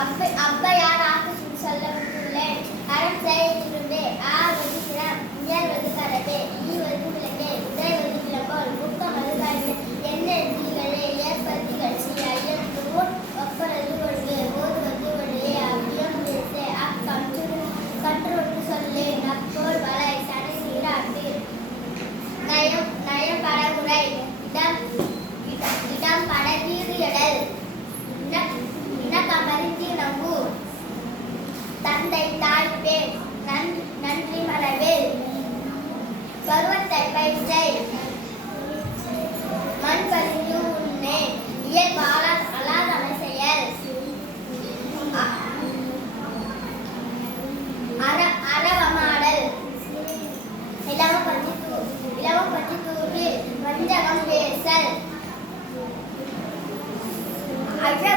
ஔவையார் சொல்ல வந்துள்ளேன். அறம் செய்திருந்தே ஆவது சிரம் இயல்வது கரவே ஈவது விளக்கே உடைவது விளக்கோல் முக்கமது கல்வி என்ன திகளே ஏற்பது நிகழ்ச்சி ஐயத்து ஒப்பரது ஒழுகு ஓதுவது ஒழுகே அவ்வியம் பேசே கற்றொன்று சொல்லே நப்போர் வலை சடை நீராட்டு நயம் படகுரை இடம் படவீரியடல் இனக்கமரிந்தி நம்பு தந்தை தாய் பேர் நன்றி மரவேல் பருவத்தை பயிற்சை மண் பறிந்து உண்ணே இயல்பாளர் அலாதன செயல் அறவமாடல் இளம பற்றி தூக்கி வஞ்சகம் பேசல் அழகு